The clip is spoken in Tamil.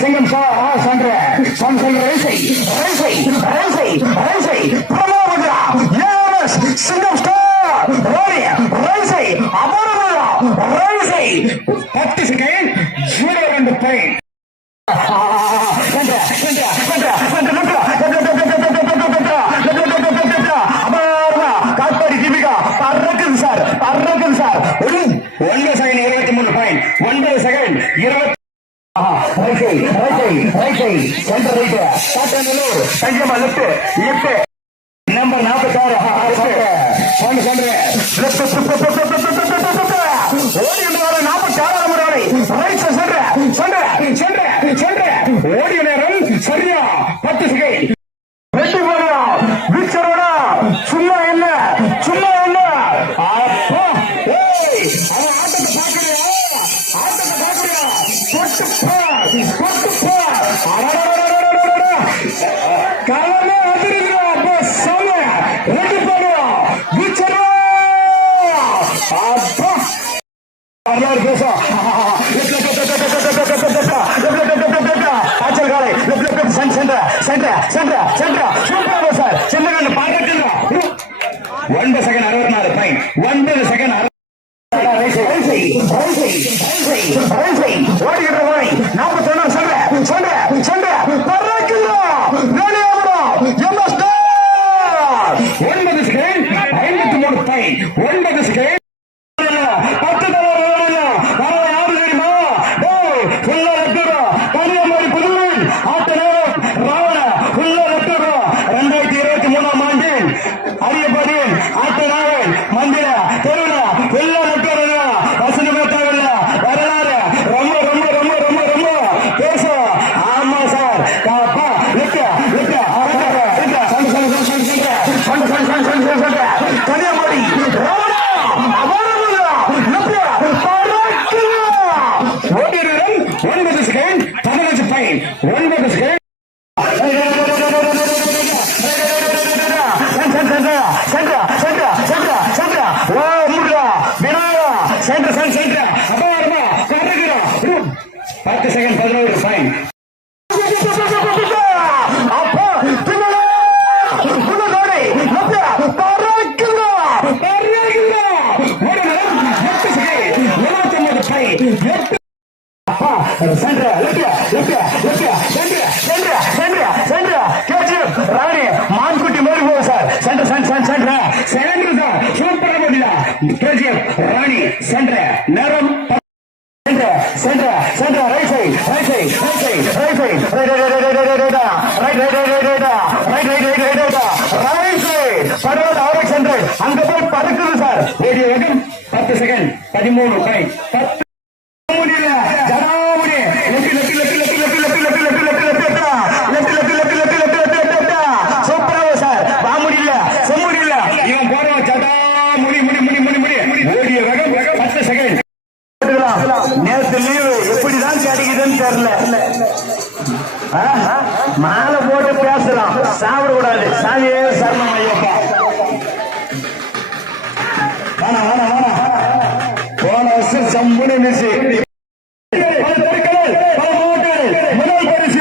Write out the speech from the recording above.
சிங்கம் சென்ற சிங்கம் star 10 second 0 point Katpadi Deepika பறக்குது sir 9 second 23 point 9 second 20 number 46 ஓடிய நேரம் சரியா 10 செகண்ட் சும்மா என்ன ஒன்பது செகண்ட் 64 பாயிண்ட் 9 செகண்ட் மான்குட்டி மாதிரி போகும் சார் ராணி சென்ற நேரம் அங்க போய் பறக்குது சார் 10 செகண்ட் 13 பாயிண்ட் 10 நேற்று லீவு எப்படிதான் கிடைக்குதுன்னு தெரியல. மாலை போட்டு பேசலாம், சாப்பிடக்கூடாது. சாமியே சரணம் ஐயப்பா. போன வருஷம் சம்புனி மிஸ் முதல் பரிசு